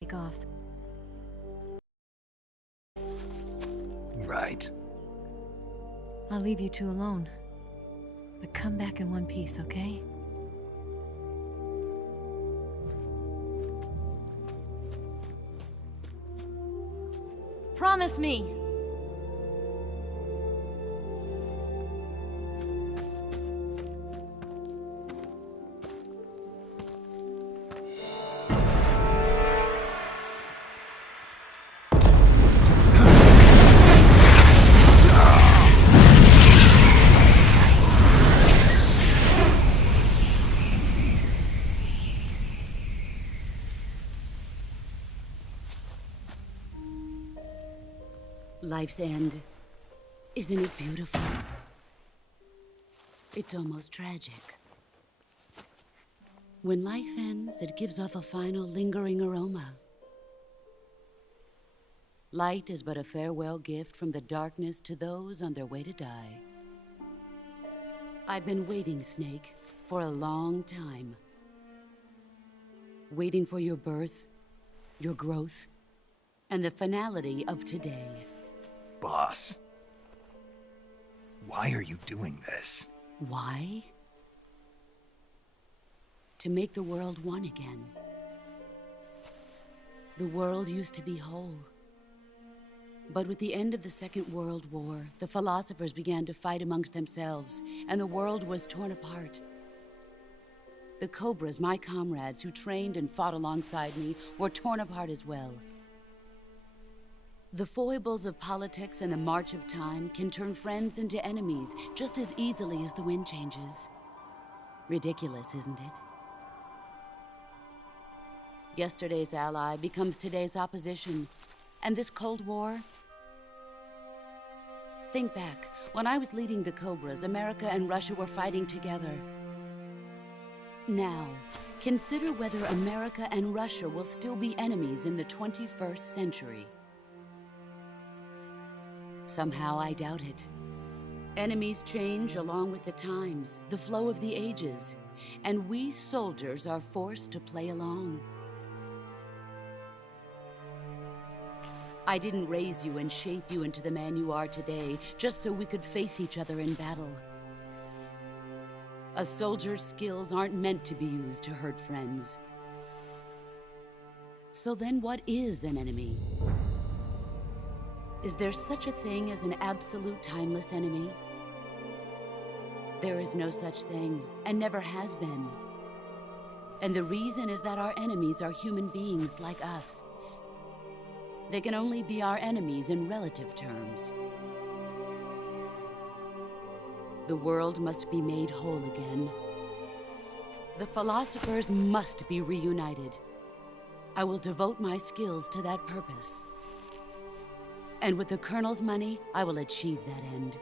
take off. Right. I'll leave you two alone. But come back in one piece, okay? Promise me! Life's end. Isn't it beautiful? It's almost tragic. When life ends, it gives off a final lingering aroma. Light is but a farewell gift from the darkness to those on their way to die. I've been waiting, Snake, for a long time. Waiting for your birth, your growth, and the finality of today. Boss. Why are you doing this? Why? To make the world one again. The world used to be whole. But with the end of the Second World War, the philosophers began to fight amongst themselves, and the world was torn apart. The Cobras, my comrades who trained and fought alongside me, were torn apart as well. The foibles of politics and the march of time can turn friends into enemies just as easily as the wind changes. Ridiculous, isn't it? Yesterday's ally becomes today's opposition. And this Cold War? Think back. When I was leading the Cobras, America and Russia were fighting together. Now, consider whether America and Russia will still be enemies in the 21st century. Somehow I doubt it. Enemies change along with the times, the flow of the ages, and we soldiers are forced to play along. I didn't raise you and shape you into the man you are today just so we could face each other in battle. A soldier's skills aren't meant to be used to hurt friends. So then what is an enemy? Is there such a thing as an absolute timeless enemy? There is no such thing, and never has been. And the reason is that our enemies are human beings like us. They can only be our enemies in relative terms. The world must be made whole again. The philosophers must be reunited. I will devote my skills to that purpose. And with the Colonel's money, I will achieve that end.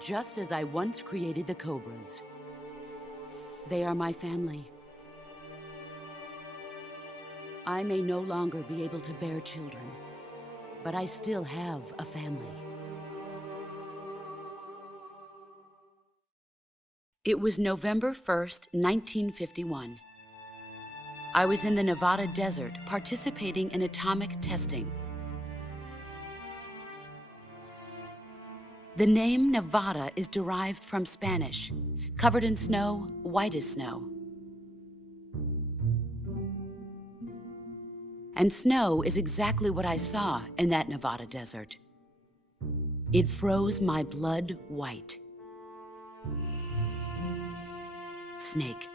Just as I once created the Cobras. They are my family. I may no longer be able to bear children, but I still have a family. It was November 1st, 1951. I was in the Nevada desert participating in atomic testing. The name Nevada is derived from Spanish, covered in snow, white as snow. And snow is exactly what I saw in that Nevada desert. It froze my blood white. Snake,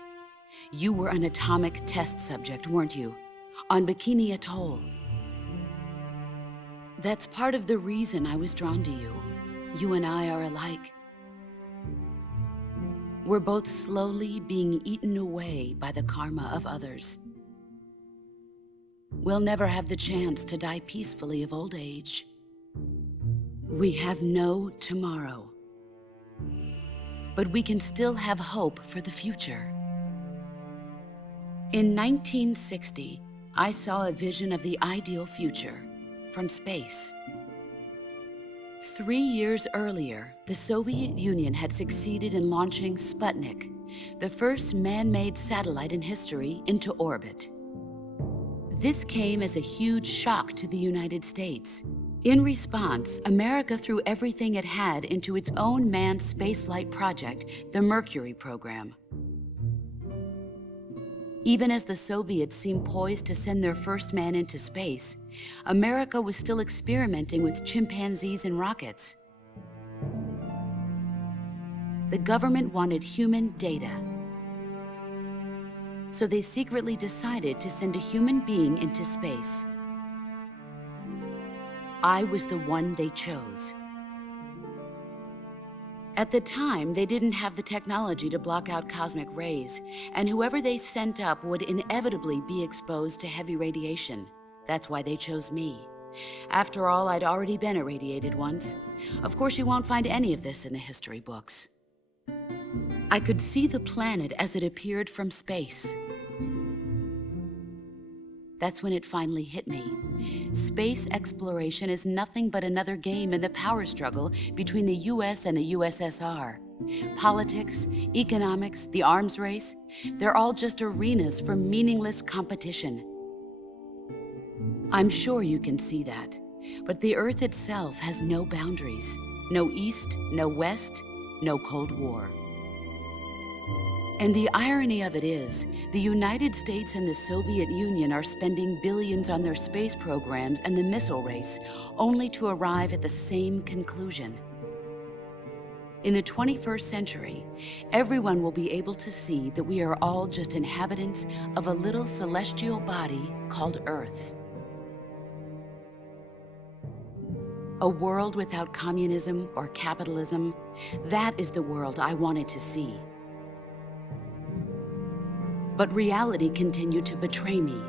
you were an atomic test subject, weren't you? On Bikini Atoll. That's part of the reason I was drawn to you. You and I are alike. We're both slowly being eaten away by the karma of others. We'll never have the chance to die peacefully of old age. We have no tomorrow. But we can still have hope for the future. In 1960, I saw a vision of the ideal future from space. 3 years earlier, the Soviet Union had succeeded in launching Sputnik, the first man-made satellite in history, into orbit. This came as a huge shock to the United States. In response, America threw everything it had into its own manned spaceflight project, the Mercury program. Even as the Soviets seemed poised to send their first man into space, America was still experimenting with chimpanzees and rockets. The government wanted human data. So they secretly decided to send a human being into space. I was the one they chose. At the time, they didn't have the technology to block out cosmic rays, and whoever they sent up would inevitably be exposed to heavy radiation. That's why they chose me. After all, I'd already been irradiated once. Of course, you won't find any of this in the history books. I could see the planet as it appeared from space. That's when it finally hit me. Space exploration is nothing but another game in the power struggle between the US and the USSR. Politics, economics, the arms race, they're all just arenas for meaningless competition. I'm sure you can see that, but the Earth itself has no boundaries. No East, no West, no Cold War. And the irony of it is, the United States and the Soviet Union are spending billions on their space programs and the missile race, only to arrive at the same conclusion. In the 21st century, everyone will be able to see that we are all just inhabitants of a little celestial body called Earth. A world without communism or capitalism, that is the world I wanted to see. But reality continued to betray me.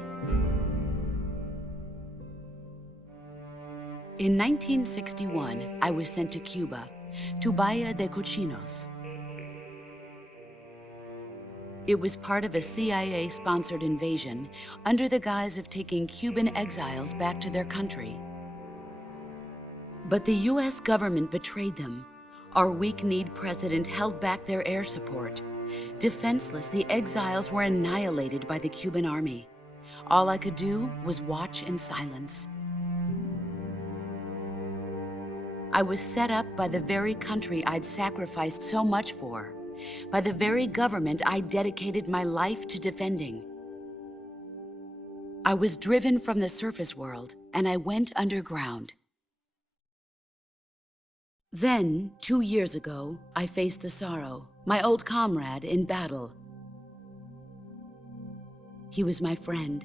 In 1961, I was sent to Cuba, to Bahia de Cochinos. It was part of a CIA-sponsored invasion under the guise of taking Cuban exiles back to their country. But the US government betrayed them. Our weak-kneed president held back their air support. Defenseless, the exiles were annihilated by the Cuban army. All I could do was watch in silence. I was set up by the very country I'd sacrificed so much for, by the very government I dedicated my life to defending. I was driven from the surface world, and I went underground. Then, 2 years ago, I faced the sorrow, my old comrade in battle. He was my friend.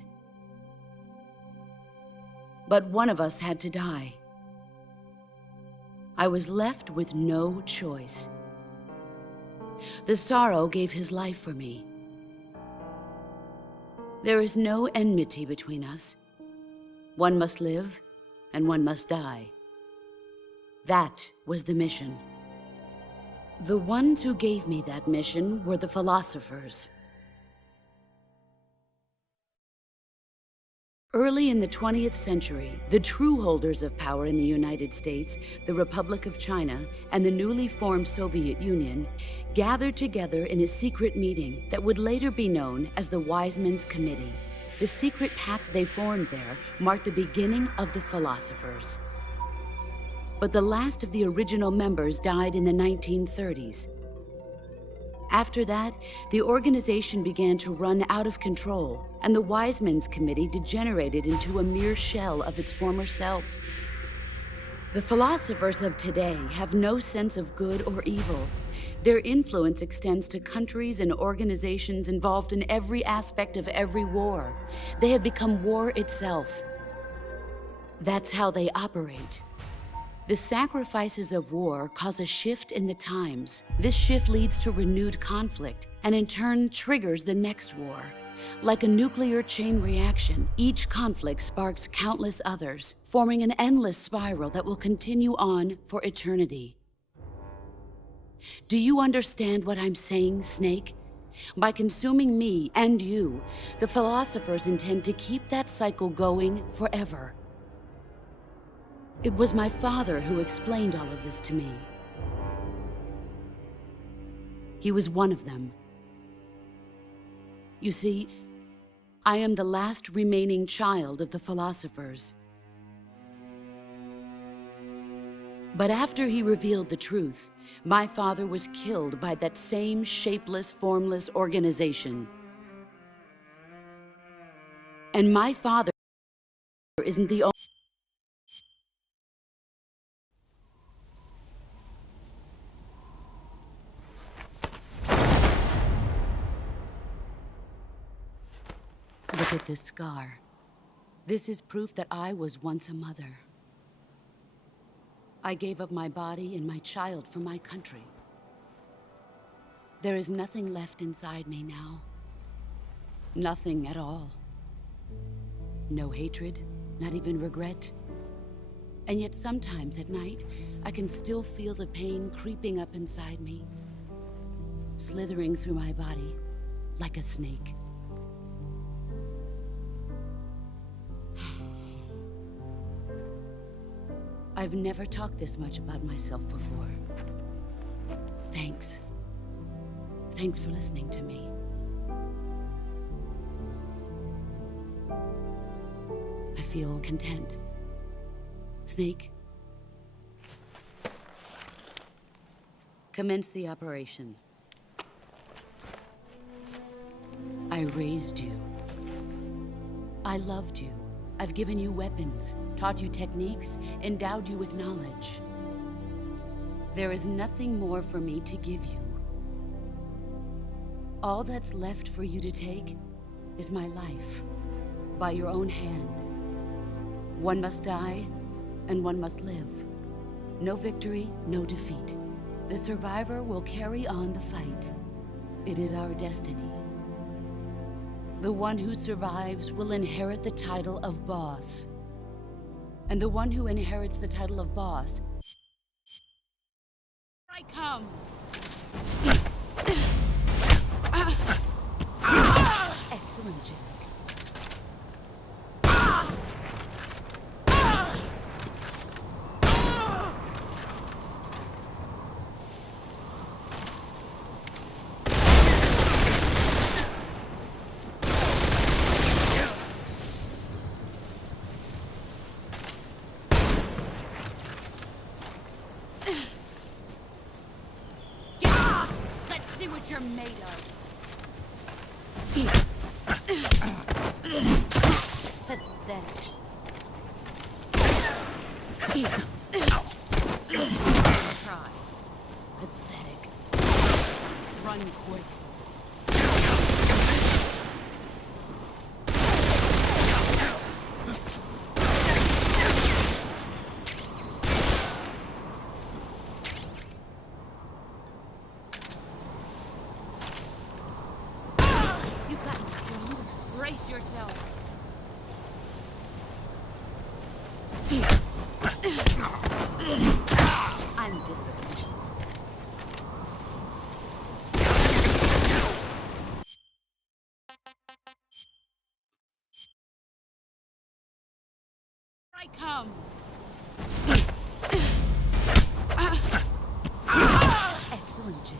But one of us had to die. I was left with no choice. The sorrow gave his life for me. There is no enmity between us. One must live, and one must die. That was the mission. The ones who gave me that mission were the philosophers. Early in the 20th century, the true holders of power in the United States, the Republic of China, and the newly formed Soviet Union gathered together in a secret meeting that would later be known as the Wise Men's Committee. The secret pact they formed there marked the beginning of the philosophers. But the last of the original members died in the 1930s. After that, the organization began to run out of control, and the Wise Men's Committee degenerated into a mere shell of its former self. The philosophers of today have no sense of good or evil. Their influence extends to countries and organizations involved in every aspect of every war. They have become war itself. That's how they operate. The sacrifices of war cause a shift in the times. This shift leads to renewed conflict, and in turn triggers the next war. Like a nuclear chain reaction, each conflict sparks countless others, forming an endless spiral that will continue on for eternity. Do you understand what I'm saying, Snake? By consuming me and you, the philosophers intend to keep that cycle going forever. It was my father who explained all of this to me. He was one of them. You see, I am the last remaining child of the philosophers. But after he revealed the truth, my father was killed by that same shapeless, formless organization. And my father isn't the only... Look at this scar. This is proof that I was once a mother. I gave up my body and my child for my country. There is nothing left inside me now. Nothing at all. No hatred, not even regret. And yet sometimes at night, I can still feel the pain creeping up inside me, slithering through my body like a snake. I've never talked this much about myself before. Thanks. Thanks for listening to me. I feel content. Snake? Commence the operation. I raised you. I loved you. I've given you weapons, taught you techniques, endowed you with knowledge. There is nothing more for me to give you. All that's left for you to take is my life, by your own hand. One must die, and one must live. No victory, no defeat. The survivor will carry on the fight. It is our destiny. The one who survives will inherit the title of boss. And the one who inherits the title of boss... I come! Excellent, Jack. See what you're made of. Pathetic. Try. Pathetic. Run quick. Brace yourself. I'm disappointed. I come. Excellent, Jack.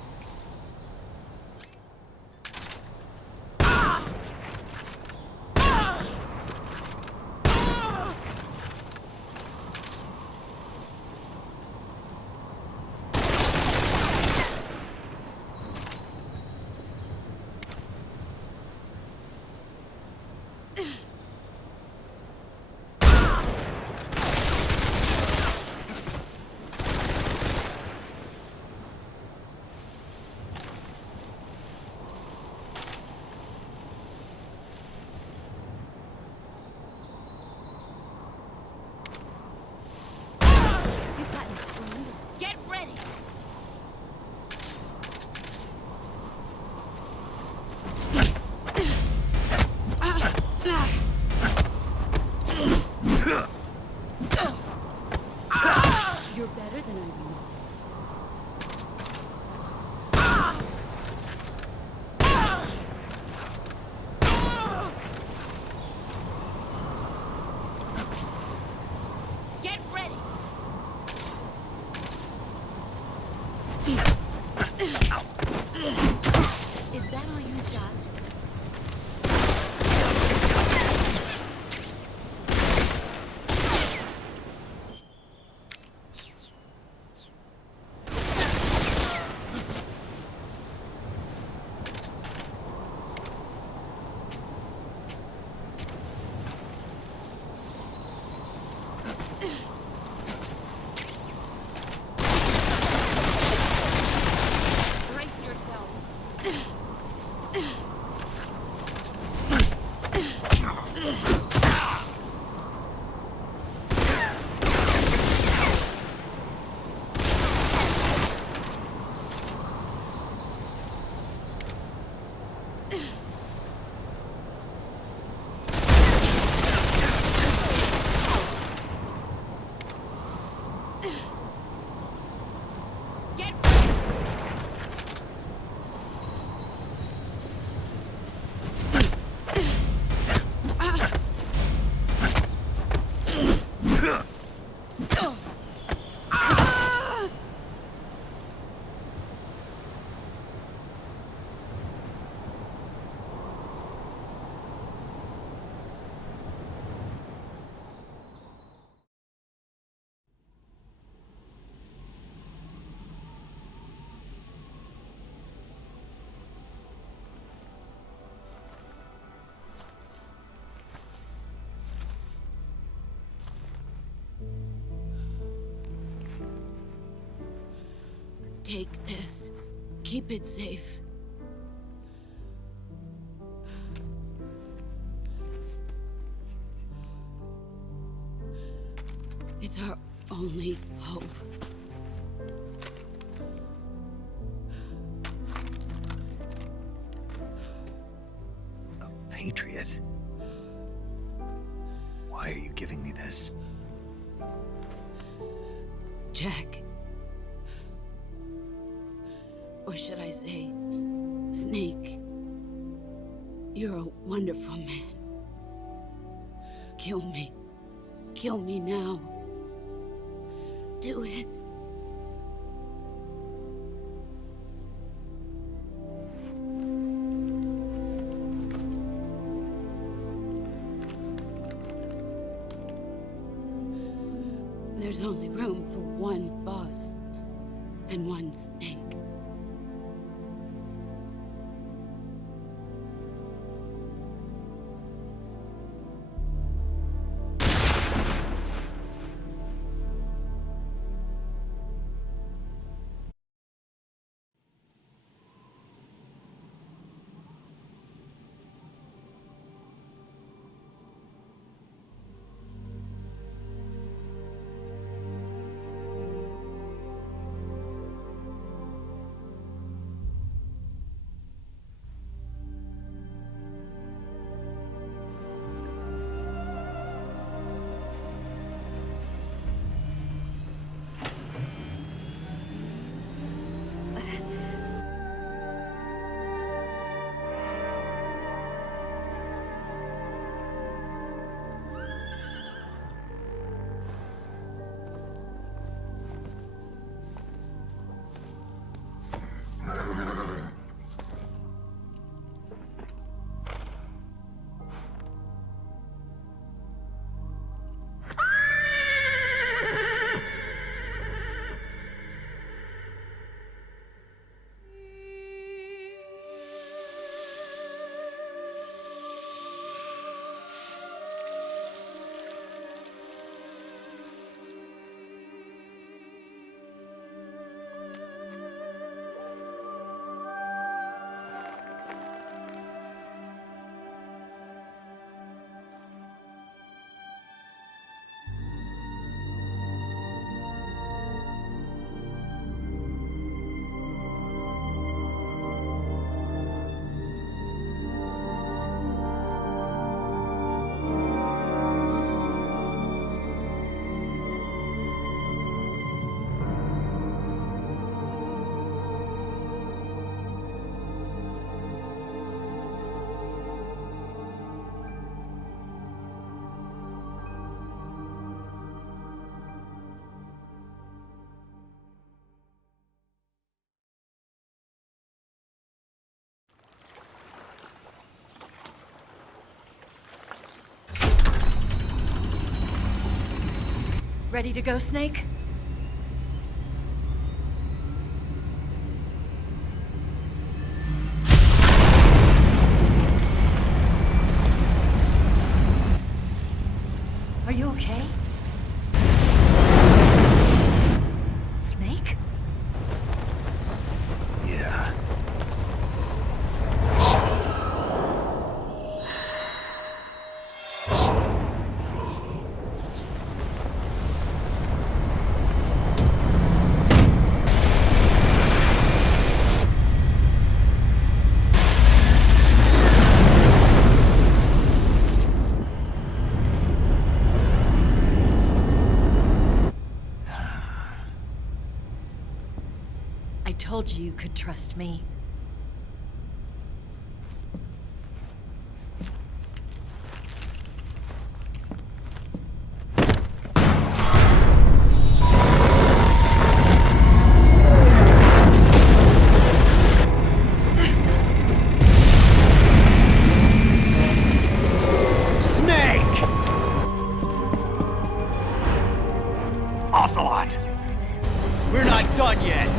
Get ready! You're better than I thought. Get ready! Is that all you got? Take this. Keep it safe. It's our only hope. A patriot? Why are you giving me this? Jack. Or should I say, Snake. You're a wonderful man. Kill me. Kill me now. Do it. There's only room for one boss and one snake. Ready to go, Snake? Are you okay? Snake? Yeah. I told you you could trust me. Ocelot! We're not done yet!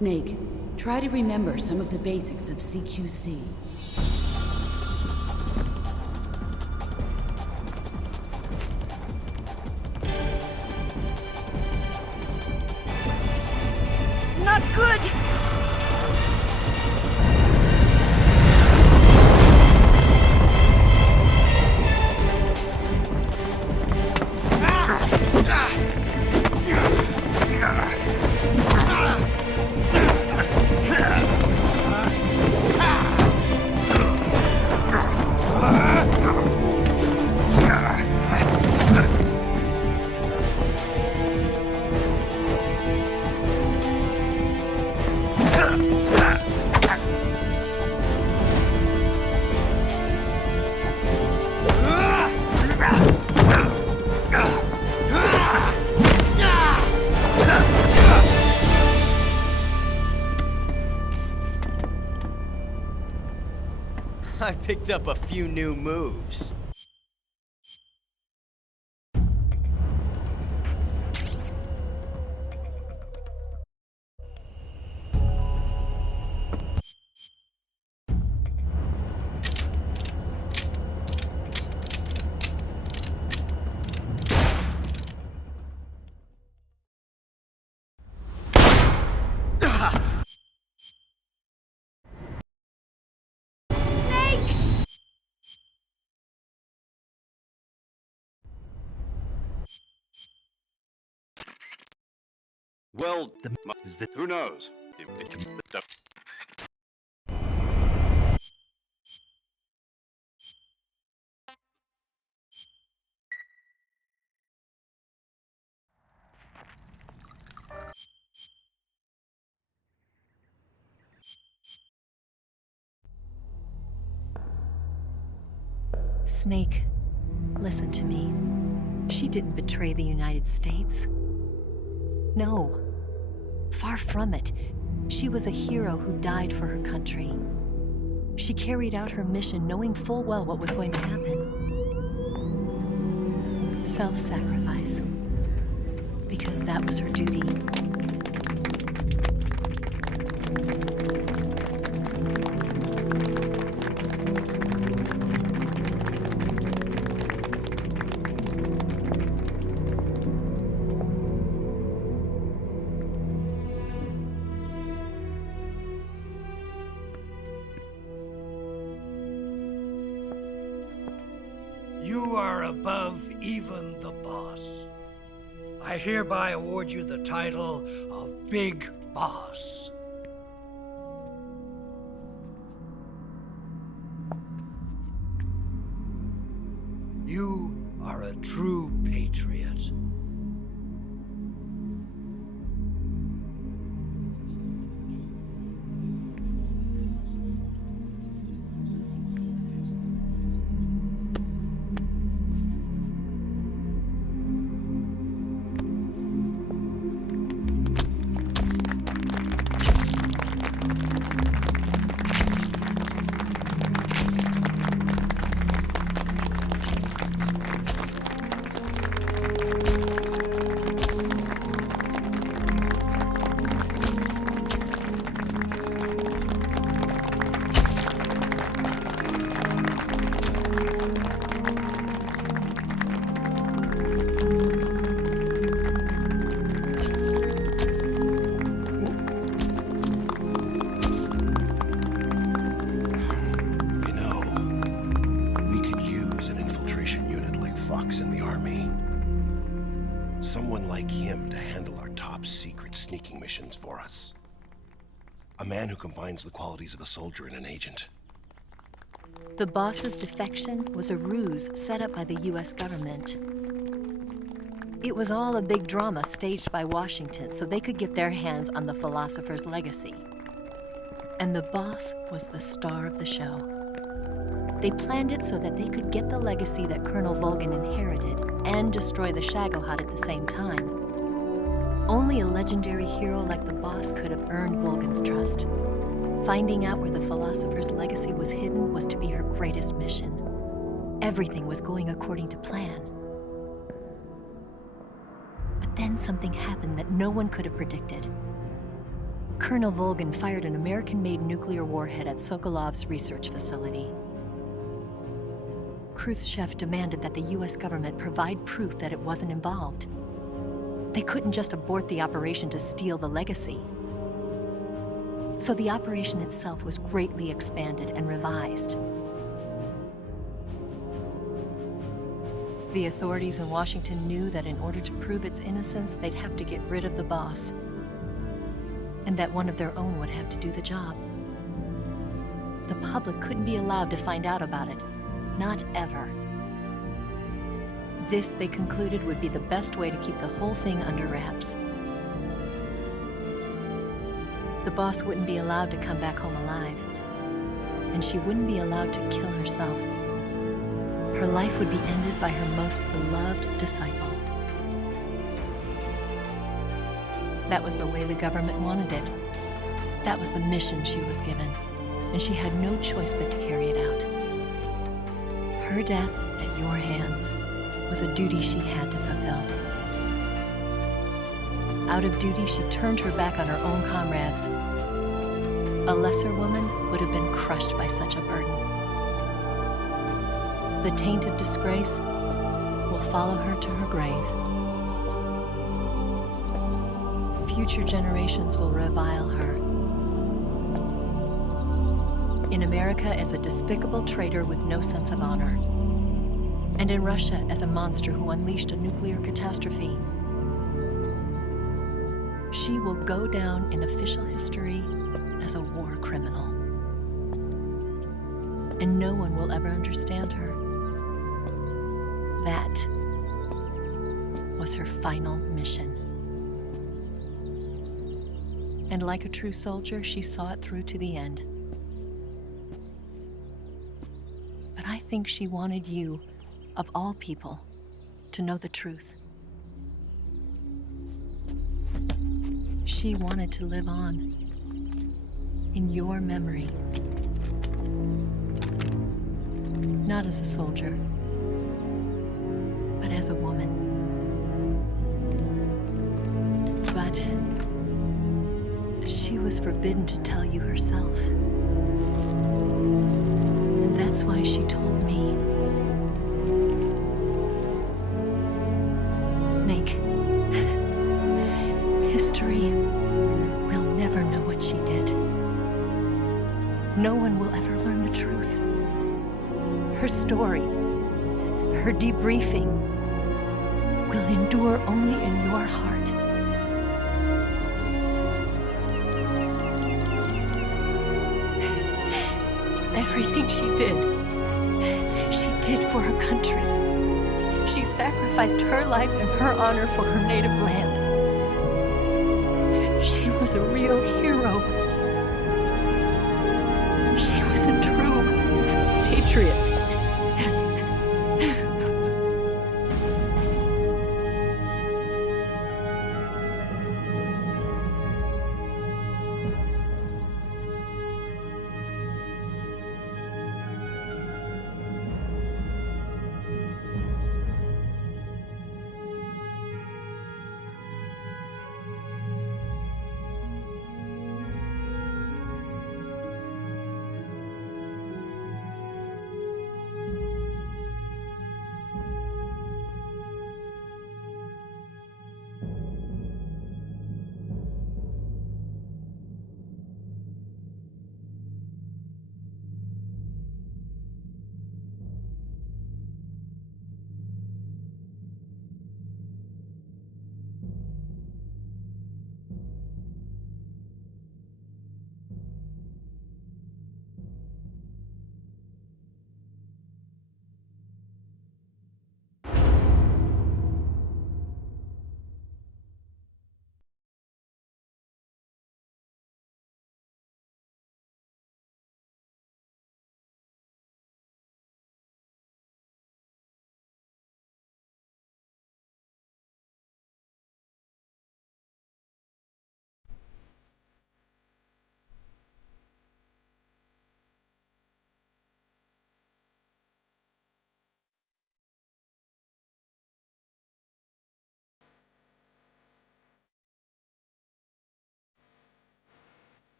Snake, try to remember some of the basics of CQC. Not good! I picked up a few new moves. Well, Is the who knows? Snake, listen to me. She didn't betray the United States. No. Far from it. She was a hero who died for her country. She carried out her mission knowing full well what was going to happen. Self-sacrifice. Because that was her duty. You are above even the boss. I hereby award you the title of Big Boss. You are a true patriot. In the army. Someone like him to handle our top secret sneaking missions for us. A man who combines the qualities of a soldier and an agent. The boss's defection was a ruse set up by the US government. It was all a big drama staged by Washington so they could get their hands on the philosopher's legacy. And the boss was the star of the show. They planned it so that they could get the legacy that Colonel Volgin inherited and destroy the Shagohod at the same time. Only a legendary hero like the boss could have earned Volgin's trust. Finding out where the philosopher's legacy was hidden was to be her greatest mission. Everything was going according to plan. But then something happened that no one could have predicted. Colonel Volgin fired an American-made nuclear warhead at Sokolov's research facility. Khrushchev demanded that the US government provide proof that it wasn't involved. They couldn't just abort the operation to steal the legacy. So the operation itself was greatly expanded and revised. The authorities in Washington knew that in order to prove its innocence, they'd have to get rid of the boss, and that one of their own would have to do the job. The public couldn't be allowed to find out about it, not ever. This, they concluded, would be the best way to keep the whole thing under wraps. The boss wouldn't be allowed to come back home alive, and she wouldn't be allowed to kill herself. Her life would be ended by her most beloved disciple. That was the way the government wanted it. That was the mission she was given, and she had no choice but to carry it out. Her death at your hands was a duty she had to fulfill. Out of duty, she turned her back on her own comrades. A lesser woman would have been crushed by such a burden. The taint of disgrace will follow her to her grave. Future generations will revile her. In America as a despicable traitor with no sense of honor. And in Russia as a monster who unleashed a nuclear catastrophe. She will go down in official history as a war criminal. And no one will ever understand her. That was her final mission. And like a true soldier, she saw it through to the end. But I think she wanted you, of all people, to know the truth. She wanted to live on in your memory. Not as a soldier, but as a woman. But she was forbidden to tell you herself. And that's why she told me. Snake, history will never know what she did. No one will ever learn the truth. Her story, her debriefing, will endure only in your heart. Everything she did for her country. She sacrificed her life and her honor for her native land. She was a real hero. She was a true patriot.